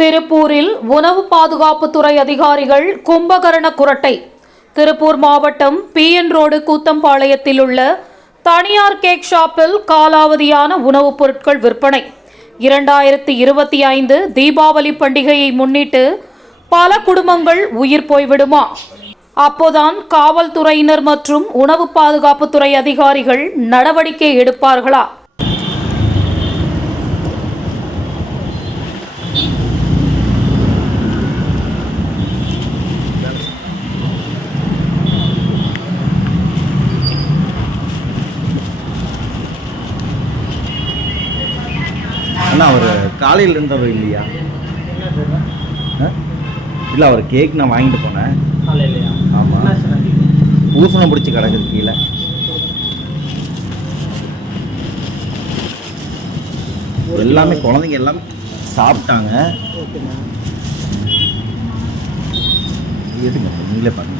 திருப்பூரில் உணவு பாதுகாப்புத்துறை அதிகாரிகள் கும்பகர்ண குரட்டை. திருப்பூர் மாவட்டம் பிஎன் ரோடு கூத்தம்பாளையத்தில் உள்ள தனியார் கேக் ஷாப்பில் காலாவதியான உணவுப் பொருட்கள் விற்பனை. 2025 தீபாவளி பண்டிகையை முன்னிட்டு பல குடும்பங்கள் உயிர் போய்விடுமா? அப்போதான் காவல்துறையினர் மற்றும் உணவு பாதுகாப்புத்துறை அதிகாரிகள் நடவடிக்கை எடுப்பார்களா? அண்ணா அவர் காலையில் இருந்தவர் இல்லையா? இல்லை, அவர் கேக் நான் வாங்கிட்டு போனேன். ஆமாம், பூசணம் பிடிச்சி கிடக்குது கீழே. எல்லாமே குழந்தைங்க எல்லாமே சாப்பிட்டாங்க. எதுங்க நீங்களே பாருங்க.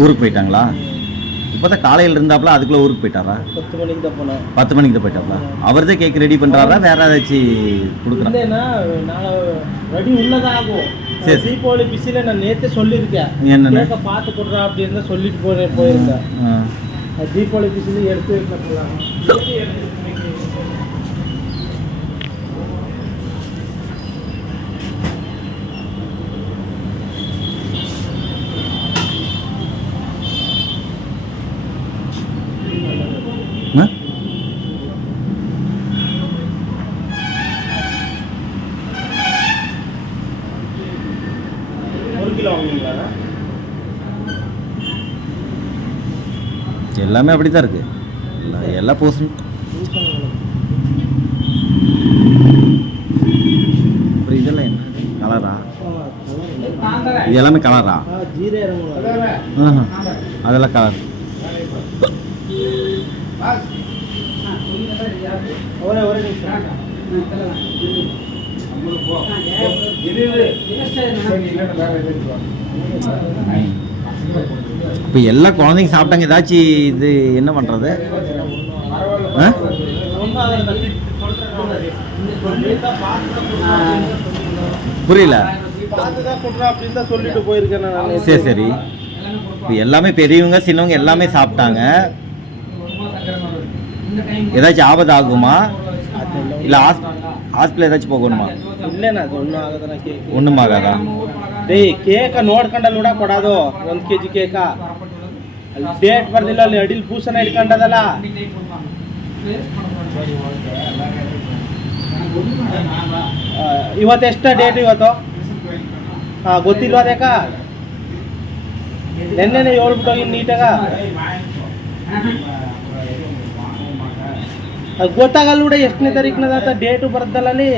ஊருக்கு போயிட்டாங்களா? இப்போதான் காலையில் இருந்தாப்புல, அதுக்குள்ளே ஊருக்கு போயிட்டாரா? 10 மணிக்கு தான் போனேன். 10 மணிக்கு தான் போயிட்டாங்களா? அவர் தான் கேக் ரெடி பண்ணுறாரா, வேற ஏதாச்சும் கொடுக்குறேன்? ரெடி உள்ளதான் ஆகும். சரி, தீபாவளி பிஸியில் நான் நேற்று சொல்லியிருக்கேன், கேக்கை பார்த்து கொடுறா அப்படின்னு தான் சொல்லிட்டு போயிருந்தேன். தீபாவளி பிஸியில் எடுத்து வைக்கலாம். எல்லாமே அப்படித்தான் இருக்கு. எல்லாம் பூசணும். இதெல்லாம் என்ன கலரா? இது எல்லாமே கலரா? அதெல்லாம் கலர். இப்போ எல்லா குழந்தைங்க சாப்பிட்டாங்க. ஏதாச்சும் இது என்ன பண்ணுறது? புரியல. சரி சரி. இப்போ எல்லாமே பெரியவங்க சின்னவங்க எல்லாமே சாப்பிட்டாங்க. ஏதாச்சும் ஆபத்து ஆகுமா? இல்லை ஹாஸ்பிட்டல் ஏதாச்சும் போகணுமா? இல்லைண்ணா, ಅದು ஒன்றும் ஆகாதா? ಡೇಯ್ ಕೇಕ ನೋಡ್ಕೊಂಡಲ್ಲಿ ಕೂಡ ಕೊಡೋದು. 1 kg ಕೇಕ ಅಲ್ಲಿ ಡೇಟ್ ಬರ್ದಿಲ್ಲ, ಅಲ್ಲಿ ಅಡಿಲ್ ಪೂಸನ ಇಟ್ಕೊಂಡದಲ್ಲ. ಇವತ್ತೆಷ್ಟ ಡೇಟ್ ಇವತ್ತು? ಗೊತ್ತಿಲ್ವಾ? ಅದಕ್ಕ ನೆನ್ನೆನೆ ಹೇಳ್ಬಿಟ್ಟೋಗಿ ನೀಟಾಗ. ಅದು ಗೊತ್ತಾಗಲ್ಲ ಬಿಡ ಎಷ್ಟನೇ ತಾರೀಕಿನದ ಡೇಟು ಬರ್ದಲ್ಲ ಅಲ್ಲಿ.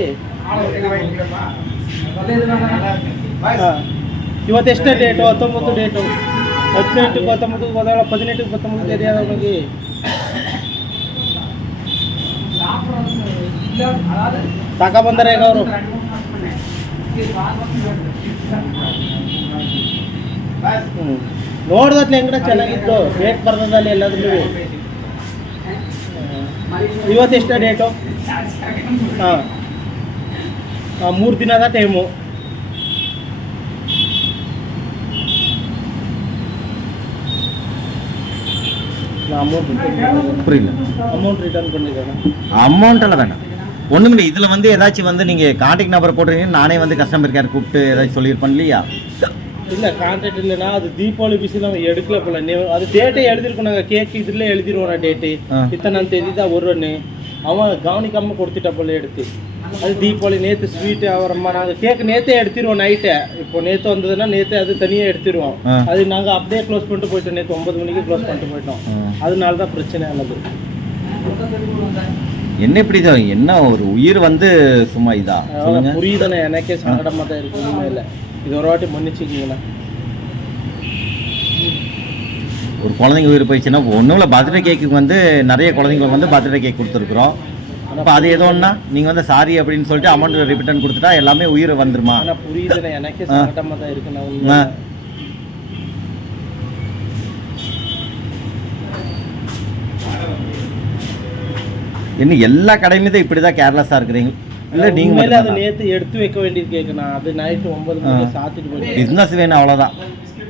ಇವತ್ತೆಷ್ಟೇ ಡೇಟು? 19 ಡೇಟು. 18, 19 ಹೋದಾಗ 18, 19 ತೇದಿ ಅವನಿಗೆ ತಗೊಬಂದಾರೆ ಈಗ ಅವರು. ನೋಡ್ದತ್ಲೆ ಹೆಂಗಡ ಚೆನ್ನಾಗಿತ್ತು. ಡೇಟ್ ಬರ್ದದಲ್ಲಿ ಎಲ್ಲಾದ್ರೂ. ಇವತ್ತೆಷ್ಟೇ ಡೇಟು? 3 ದಿನದ ಟೈಮು. புரியல. அமௌண்ட் ரிட்டர்ன் பண்ணிடுறேன். அமௌண்ட் எல்லாம் வேண்டாம், ஒன்றும் இல்லை. இதில் வந்து ஏதாச்சும் நீங்கள் கான்டாக்ட் நம்பர் போட்டுருக்கீங்க, நானே வந்து கஸ்டமர் கேர் கூப்பிட்டு ஏதாச்சும் சொல்லியிருப்பேன் இல்லையா? இல்லை, கான்டாக்ட் இல்லைன்னா அது தீபாவளி பிஸியில் அவன் எடுக்கல போல. அது டேட்டே எழுதிருக்கோம். நாங்கள் கேக் இதில் எழுதிடுவோம் டேட்டு. இத்தனாம் தேதி தான் வரும்னு அவன் கவனிக்காமல் கொடுத்துட்டா போல எடுத்து. அது தீபாவளி நேற்று ஸ்வீட்டு அவரம்மா நாங்கள் கேக் நேற்றே எடுத்துருவோம் நைட்டு. இப்போ நேற்று வந்ததுன்னா நேற்று அது தனியாக எடுத்துருவோம். அது நாங்கள் அப்படியே க்ளோஸ் பண்ணிட்டு போயிட்டோம். நேற்று 9 மணிக்கு க்ளோஸ் பண்ணிட்டு போயிட்டோம். அதனால தான் பிரச்சனை ஆனது. என்ன இப்படி என்ன ஒரு உயிர் வந்து சும்மா இதா புரியுதுண்ணே. எனக்கே சங்கடமாக தான் இருக்கு. ஒன்றுமே இல்லை, இது ஒரு வாட்டி மன்னிச்சுக்கிங்கண்ணா. ஒரு குழந்தைங்க உயிர் போயிடுச்சுன்னா ஒன்றும் இல்லை. பர்த்டே கேக்கு வந்து நிறைய குழந்தைங்களுக்கு வந்து பர்த்டே கேக் கொடுத்துருக்குறோம். அப்போ அது ஏதோ ஒன்றா நீங்கள் வந்து சாரி அப்படின்னு சொல்லிட்டு அமௌண்ட் ரிட்டர்ன் கொடுத்துட்டா எல்லாமே உயிர் வந்துருமா? ஆனால் புரியுதுண்ணே, எனக்கே சங்கடமாக தான் இருக்குண்ணா. இன்னும் எல்லா கடையிலுமே தான் இப்படி தான் கேர்லெஸ்ஸாக இருக்கிறீங்க இல்லை நீங்கள் உண்மையில அது நேற்று எடுத்து வைக்க வேண்டியது கேட்கணும். அது நைட்டு 9 மணிக்கு சாத்திட்டு போயிட்டு பிஸ்னஸ் வேணும் அவ்வளோதான்,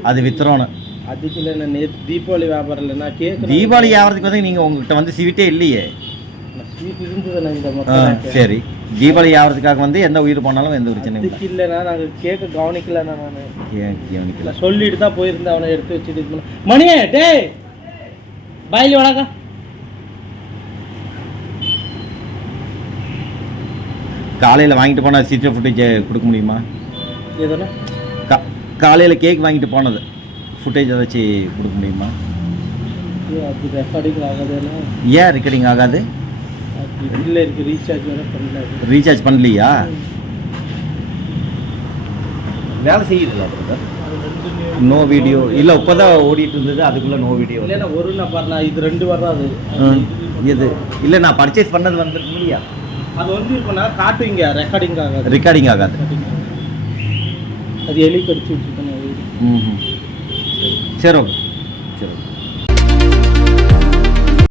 அது வித்துறோன்னு. அதுக்கு இல்லை நான் நேற்று தீபாவளி வியாபாரம் இல்லை நான் கேட்குறேன். தீபாவளி வியாபாரத்துக்கு வந்து நீங்கள் உங்கள்கிட்ட வந்து ஸ்வீட்டே இல்லையே. ஸ்வீட் இருந்தது நான் இந்த மக்கள் சரி, தீபாவளி வியாபாரத்துக்காக வந்து எந்த உயிர் போனாலும் எந்த பிரச்சனையும் இல்லை. அதுக்கு இல்லைண்ணா நாங்கள் கேட்க கவனிக்கலண்ணா. நான் கவனிக்கல. சொல்லிட்டு தான் போயிருந்தேன், அவனை எடுத்து வச்சுட்டு இது பண்ண. மணியே டேய் பாயில வணக்கா. காலையில் வாங்கிட்டு போனால் சீட்டர் ஃபுட்டேஜ் கொடுக்க முடியுமா? எதுனா காலையில் கேக் வாங்கிட்டு போனது ஃபுட்டேஜ் ஏதாச்சும் கொடுக்க முடியுமா? அது ரெக்கார்டிங் ஆகாதுன்னா ஏன் ரெக்கார்டிங் ஆகாது? இல்லை இருக்கு, ரீசார்ஜ் வேறு பண்ணல. ரீசார்ஜ் பண்ணலையா? வேலை செய்யுதுல்ல நோ வீடியோ இல்லை, இப்போ தான் ஓடிட்டு இருந்தது, அதுக்குள்ளே நோ வீடியோ. இல்லைண்ணா ஒரு நம்பர்ண்ணா, இது 2 வராது. இது இல்லை, நான் பர்ச்சேஸ் பண்ணது வந்துட்டு இல்லையா? அது வந்து இருக்குண்ணா காட்டுவீங்க, ரெக்கார்டிங் ஆகாது. ரெக்கார்டிங் ஆகாது. அது எலி கடிச்சு விட்டுருக்கேன். ம், சரி ஓகே, சரி.